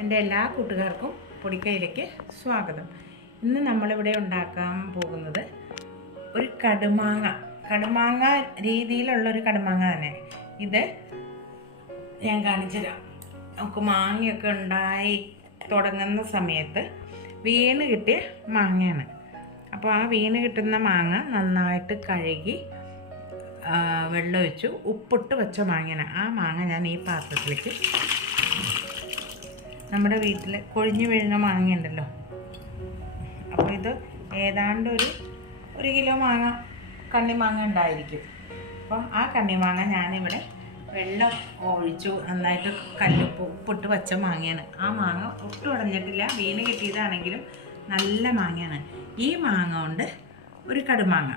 എന്റെ എല്ലാ കൂട്ടുകാർക്കും പൊടിക്കൈയിലേക്ക് സ്വാഗതം. ഇന്ന് നമ്മളിവിടെ ഉണ്ടാക്കാൻ പോകുന്നത് ഒരു കടുമാങ്ങ കടുമാങ്ങ രീതിയിലുള്ള ഒരു കടുമാങ്ങ തന്നെ. ഇത് ഞാൻ കാണിച്ചുതരാം. നമുക്ക് മാങ്ങയൊക്കെ ഉണ്ടായി തുടങ്ങുന്ന സമയത്ത് വീണ് കിട്ടിയ മാങ്ങയാണ്. അപ്പോൾ ആ വീണ് കിട്ടുന്ന മാങ്ങ നന്നായിട്ട് കഴുകി വെള്ളം വെള്ളമൊഴിച്ച് ഉപ്പിട്ട് വെച്ച മാങ്ങയാണ്. ആ മാങ്ങ ഞാൻ ഈ പാത്രത്തിലേക്ക് നമ്മുടെ വീട്ടിൽ കൊഴിഞ്ഞു വീഴുന്ന മാങ്ങയുണ്ടല്ലോ. അപ്പോൾ ഇത് ഏതാണ്ട് ഒരു ഒരു കിലോ മാങ്ങ കണ്ണിമാങ്ങ ഉണ്ടായിരിക്കും. അപ്പം ആ കണ്ണിമാങ്ങ ഞാനിവിടെ വെള്ളം ഒഴിച്ചു നന്നായിട്ട് കല്ലുപ്പ് ഉപ്പിട്ട് വച്ച മാങ്ങയാണ്. ആ മാങ്ങ ഒട്ടും ഉടഞ്ഞിട്ടില്ല വീണ് കിട്ടിയതാണെങ്കിലും നല്ല മാങ്ങയാണ്. ഈ മാങ്ങ കൊണ്ട് ഒരു കടുമാങ്ങ.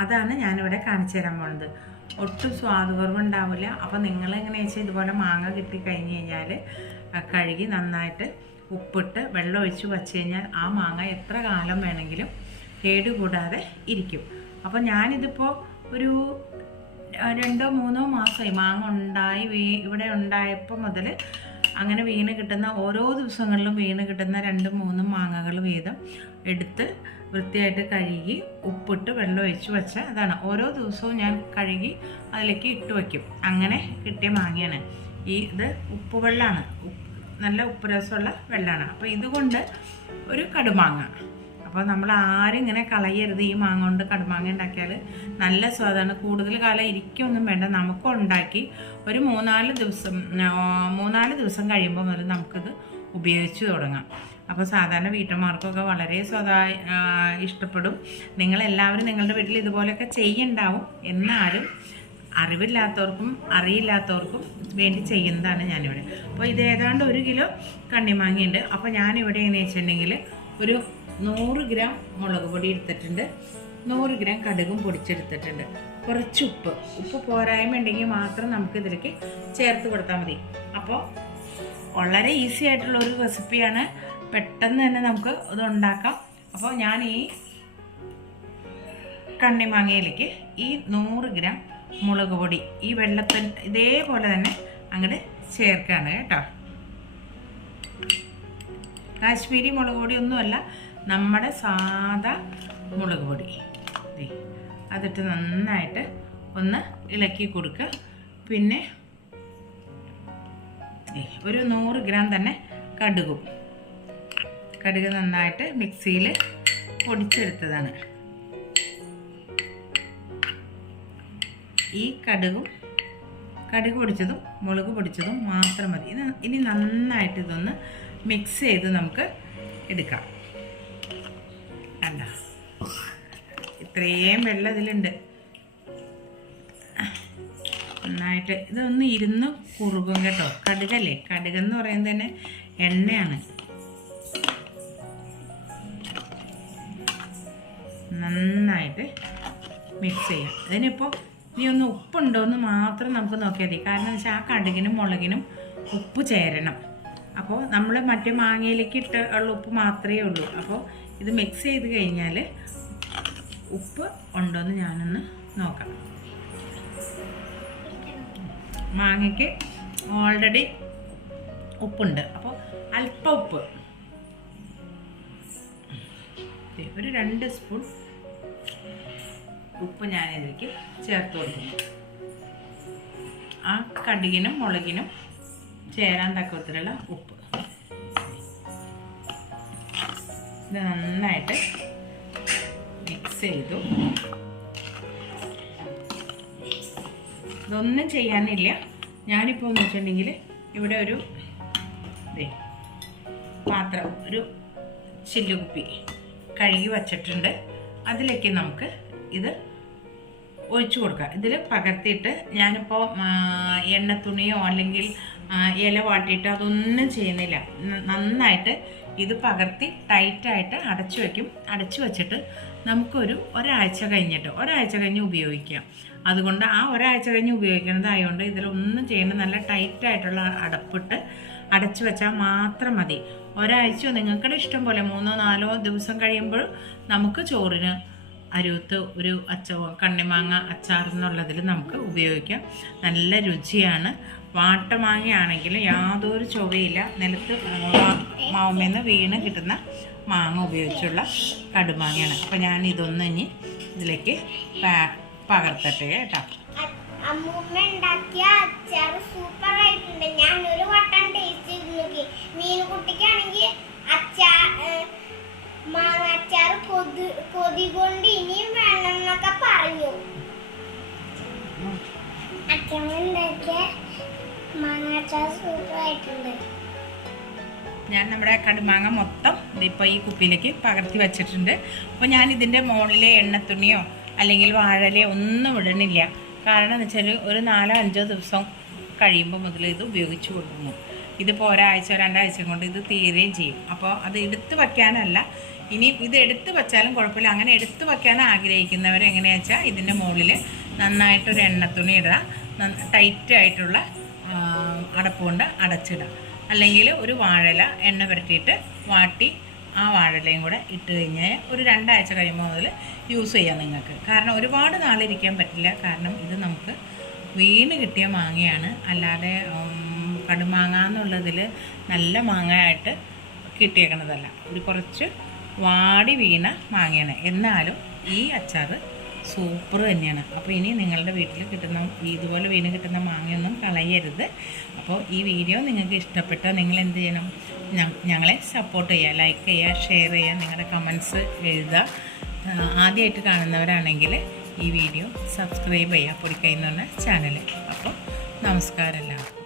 അതാണ് ഞാനിവിടെ കാണിച്ചു തരാൻ പോകുന്നത് ഒട്ടും സ്വാദ് കുറവുണ്ടാവില്ല അപ്പോൾ നിങ്ങൾ എങ്ങനെ വെച്ചാൽ ഇതുപോലെ മാങ്ങ കിട്ടി കഴിഞ്ഞ് കഴിഞ്ഞാൽ കഴുകി നന്നായിട്ട് ഉപ്പിട്ട് വെള്ളം ഒഴിച്ച് വച്ച് കഴിഞ്ഞാൽ ആ മാങ്ങ എത്ര കാലം വേണമെങ്കിലും കേടുകൂടാതെ ഇരിക്കും. അപ്പോൾ ഞാനിതിപ്പോൾ ഒരു രണ്ടോ മൂന്നോ മാസമായി മാങ്ങ ഉണ്ടായി വീ ഇവിടെ ഉണ്ടായപ്പോൾ മുതൽ അങ്ങനെ വീണ് കിട്ടുന്ന ഓരോ ദിവസങ്ങളിലും വീണ് കിട്ടുന്ന രണ്ടും മൂന്നും മാങ്ങകൾ വീതം എടുത്ത് വൃത്തിയായിട്ട് കഴുകി ഉപ്പിട്ട് വെള്ളം ഒഴിച്ച് വെച്ച അതാണ് ഓരോ ദിവസവും ഞാൻ കഴുകി അതിലേക്ക് ഇട്ട് വയ്ക്കും അങ്ങനെ കിട്ടിയ മാങ്ങയാണ്. ഈ ഇത് ഉപ്പ് വെള്ളമാണ് നല്ല ഉപ്പ് രസമുള്ള വെള്ളമാണ് അപ്പോൾ ഇതുകൊണ്ട് ഒരു കടുമാങ്ങ. അപ്പോൾ നമ്മൾ ആരും ഇങ്ങനെ കളയരുത് ഈ മാങ്ങ കൊണ്ട് കടുമാങ്ങ ഉണ്ടാക്കിയാൽ നല്ല സ്വാദാണ്. കൂടുതൽ കാലം ഇരിക്കൊന്നും വേണ്ട. നമുക്ക് ഉണ്ടാക്കി ഒരു മൂന്നാൽ ദിവസം മൂന്നാൽ ദിവസം കഴിയുമ്പോൾ മുതൽ നമുക്കിത് ഉപയോഗിച്ച് തുടങ്ങാം. അപ്പോൾ സാധാരണ വീട്ടമ്മമാർക്കൊക്കെ വളരെ സ്വതാ ഇഷ്ടപ്പെടും. നിങ്ങളെല്ലാവരും നിങ്ങളുടെ വീട്ടിൽ ഇതുപോലെയൊക്കെ ചെയ്യുണ്ടാവും എന്നാലും അറിവില്ലാത്തവർക്കും അറിയില്ലാത്തവർക്കും വേണ്ടി ചെയ്യുന്നതാണ് ഞാനിവിടെ. അപ്പോൾ ഇത് ഏതാണ്ട് ഒരു കിലോ കണ്ണിമാങ്ങയുണ്ട്. അപ്പോൾ ഞാനിവിടെ എങ്ങനെ വെച്ചിട്ടുണ്ടെങ്കിൽ ഒരു നൂറ് ഗ്രാം മുളക് പൊടി എടുത്തിട്ടുണ്ട്. നൂറ് ഗ്രാം കടുകും പൊടിച്ചെടുത്തിട്ടുണ്ട്. കുറച്ച് ഉപ്പ്. ഉപ്പ് പോരായ്മ ഉണ്ടെങ്കിൽ മാത്രം നമുക്ക് ഇതിലേക്ക് ചേർത്ത് കൊടുത്താൽ മതി. അപ്പോൾ വളരെ ഈസി ആയിട്ടുള്ള ഒരു റെസിപ്പിയാണ്. പെട്ടെന്ന് തന്നെ നമുക്ക് ഇത് ഉണ്ടാക്കാം അപ്പോൾ ഞാൻ ഈ കണ്ണിമാങ്ങയിലേക്ക് ഈ നൂറ് ഗ്രാം മുളക് പൊടി ഈ വെള്ളത്തിൽ ഇതേപോലെ തന്നെ അങ്ങോട്ട് ചേർക്കുകയാണ് കേട്ടോ. കാശ്മീരി മുളക് പൊടി ഒന്നുമല്ല നമ്മുടെ സാധാ മുളക് പൊടി. അതിട്ട് നന്നായിട്ട് ഒന്ന് ഇളക്കി കൊടുക്കുക. പിന്നെ ഒരു നൂറ് ഗ്രാം തന്നെ കടുകും. കടുക് നന്നായിട്ട് മിക്സിയിൽ പൊടിച്ചെടുത്തതാണ്. ഈ കടുകും കടുക് പൊടിച്ചതും മുളക് പൊടിച്ചതും മാത്രം മതി. ഇനി നന്നായിട്ട് ഇതൊന്ന് മിക്സ് ചെയ്ത് നമുക്ക് എടുക്കാം. കണ്ട? ഇത്രയും വെള്ളം ഇതിലുണ്ട്. നന്നായിട്ട് ഇതൊന്ന് ഇരുന്ന് കുറുകും കേട്ടോ. കടുകല്ലേ? കടുകെന്ന് പറയുന്നത് തന്നെ എണ്ണയാണ്. നന്നായിട്ട് മിക്സ് ചെയ്യാം. അതിനിപ്പോൾ ഇനി ഒന്ന് ഉപ്പുണ്ടോ എന്ന് മാത്രം നമുക്ക് നോക്കിയാൽ മതി. കാരണം വെച്ചാൽ ആ കടുകിനും മുളകിനും ഉപ്പ് ചേരണം. അപ്പോൾ നമ്മൾ മറ്റേ മാങ്ങയിലേക്ക് ഇട്ട ഉള്ള ഉപ്പ് മാത്രമേ ഉള്ളൂ. അപ്പോൾ ഇത് മിക്സ് ചെയ്ത് കഴിഞ്ഞാൽ ഉപ്പ് ഉണ്ടോ എന്ന് ഞാനൊന്ന് നോക്കാം. മാങ്ങയ്ക്ക് ഓൾറെഡി ഉപ്പുണ്ട്. അപ്പോൾ അല്പ ഉപ്പ്. ഒരു രണ്ട് സ്പൂൺ ഉപ്പ് ഞാൻ ഇതിലേക്ക് ചേർത്ത് കൊടുക്കുന്നു. ആ കടുകിനും മുളകിനും ചേരാൻ തക്കത്തിലുള്ള ഉപ്പ്. ഇത് നന്നായിട്ട് മിക്സ് ചെയ്തു. ഇതൊന്നും ചെയ്യാനില്ല. ഞാനിപ്പോൾ എന്ന് വെച്ചിട്ടുണ്ടെങ്കിൽ ഇവിടെ ഒരു പാത്രം ഒരു ചില്ലുകുപ്പി കഴുകി വച്ചിട്ടുണ്ട്. അതിലേക്ക് നമുക്ക് ഇത് ഒഴിച്ചു കൊടുക്കാം. ഇതിൽ പകർത്തിയിട്ട് ഞാനിപ്പോൾ എണ്ണ തുണിയോ അല്ലെങ്കിൽ ഇല വാട്ടിയിട്ട് അതൊന്നും ചെയ്യുന്നില്ല. നന്നായിട്ട് ഇത് പകർത്തി ടൈറ്റായിട്ട് അടച്ചു വയ്ക്കും അടച്ചു വച്ചിട്ട് നമുക്കൊരു ഒരാഴ്ച കഴിഞ്ഞിട്ട് ഒരാഴ്ച കഴിഞ്ഞ് ഉപയോഗിക്കാം. അതുകൊണ്ട് ആ ഒരാഴ്ച കഴിഞ്ഞ് ഉപയോഗിക്കുന്നതായതുകൊണ്ട് ഇതിലൊന്നും ചെയ്യേണ്ട നല്ല ടൈറ്റായിട്ടുള്ള അടപ്പിട്ട് അടച്ചു വെച്ചാൽ മാത്രം മതി. ഒരാഴ്ച നിങ്ങൾക്കുടെ ഇഷ്ടം പോലെ മൂന്നോ നാലോ ദിവസം കഴിയുമ്പോൾ നമുക്ക് ചോറിന് അരുവത്ത് ഒരു അച്ച കണ്ണിമാങ്ങ അച്ചാർ എന്നുള്ളതിൽ നമുക്ക് ഉപയോഗിക്കാം. നല്ല രുചിയാണ്. വാട്ടമാങ്ങയാണെങ്കിൽ യാതൊരു ചൊവയില്ല നിലത്ത് മാവുമേന്ന് വീണ് കിട്ടുന്ന മാങ്ങ ഉപയോഗിച്ചുള്ള കടുമാങ്ങയാണ്. അപ്പോൾ ഞാൻ ഇതൊന്ന് ഇതിലേക്ക് പ- പകർത്തട്ടെ കേട്ടോ. അമ്മൂമ്മ ഉണ്ടാക്കിയ അച്ചാർ സൂപ്പർ ആയിട്ടുണ്ട് ഞാൻ ഒരു വട്ടം ടേസ്റ്റ് ചെയ്ത് നോക്കി. മീനുകുട്ടിക്കാണെങ്കിൽ അച്ചാർ കൊതി കൊതി കൊണ്ട് ഇനിയും വേണം എന്നൊക്കെ പറഞ്ഞു. അച്ഛമ്മ ഉണ്ടാക്കിയ മാങ്ങ അച്ചാർ സൂപ്പർ ആയിട്ടുണ്ട് ഞാൻ നമ്മുടെ കടുമാങ്ങ മൊത്തം ഇപ്പൊ ഈ കുപ്പിയിലേക്ക് പകർത്തി വെച്ചിട്ടുണ്ട്. അപ്പോൾ ഞാൻ ഇതിന്റെ മുകളിലെ എണ്ണത്തുണിയോ അല്ലെങ്കിൽ വാഴലയോ ഒന്നും ഇടണില്ല. കാരണം എന്ന് വെച്ചാൽ ഒരു നാലോ അഞ്ചോ ദിവസം കഴിയുമ്പോൾ മുതൽ ഇത് ഉപയോഗിച്ച് കൊടുക്കുന്നു. ഇതിപ്പോൾ ഒരാഴ്ച രണ്ടാഴ്ച കൊണ്ട് ഇത് തീരുകയും ചെയ്യും. അപ്പോൾ അത് എടുത്ത് വയ്ക്കാനല്ല ഇനി ഇത് എടുത്ത് വച്ചാലും കുഴപ്പമില്ല. അങ്ങനെ എടുത്ത് വയ്ക്കാൻ ആഗ്രഹിക്കുന്നവർ എങ്ങനെയാണെന്ന് വെച്ചാൽ ഇതിന്റെ മുകളിൽ നന്നായിട്ടൊരു എണ്ണത്തുണി ടൈറ്റ് ആയിട്ടുള്ള ആ, അടപ്പ് കൊണ്ട് അടച്ചിടുക. അല്ലെങ്കിൽ ഒരു വാഴല എണ്ണ പുരട്ടിയിട്ട് വാട്ടി ആ വാഴലയും കൂടെ ഇട്ട് കഴിഞ്ഞാൽ ഒരു രണ്ടാഴ്ച കഴിയുമ്പോൾ മുതൽ യൂസ് ചെയ്യാം നിങ്ങൾക്ക്. കാരണം ഒരുപാട് നാളിരിക്കാൻ പറ്റില്ല. കാരണം ഇത് നമുക്ക് വീണ് കിട്ടിയ മാങ്ങയാണ്. അല്ലാതെ കടുമാങ്ങ എന്നുള്ളതിൽ നല്ല മാങ്ങയായിട്ട് കിട്ടിയേക്കണതല്ല. ഒരു കുറച്ച് വാടി വീണ മാങ്ങയാണ്. എന്നാലും ഈ അച്ചാർ സൂപ്പർ തന്നെയാണ്. അപ്പോൾ ഇനി നിങ്ങളുടെ വീട്ടിൽ കിട്ടുന്ന ഇതുപോലെ വീണ് കിട്ടുന്ന മാങ്ങയൊന്നും കളയരുത്. അപ്പോൾ ഈ വീഡിയോ നിങ്ങൾക്ക് ഇഷ്ടപ്പെട്ടാൽ നിങ്ങൾ എന്ത് ചെയ്യണം? ഞങ്ങളെ സപ്പോർട്ട് ചെയ്യുക ലൈക്ക് ചെയ്യുക ഷെയർ ചെയ്യുക നിങ്ങളുടെ കമൻസ് എഴുതുക ആദ്യമായിട്ട് കാണുന്നവരാണെങ്കിൽ ഈ വീഡിയോ സബ്സ്ക്രൈബ് ചെയ്യുക പൊടിക്കൈ എന്ന് പറഞ്ഞ ചാനൽ അപ്പോൾ നമസ്കാരം എല്ലാവർക്കും.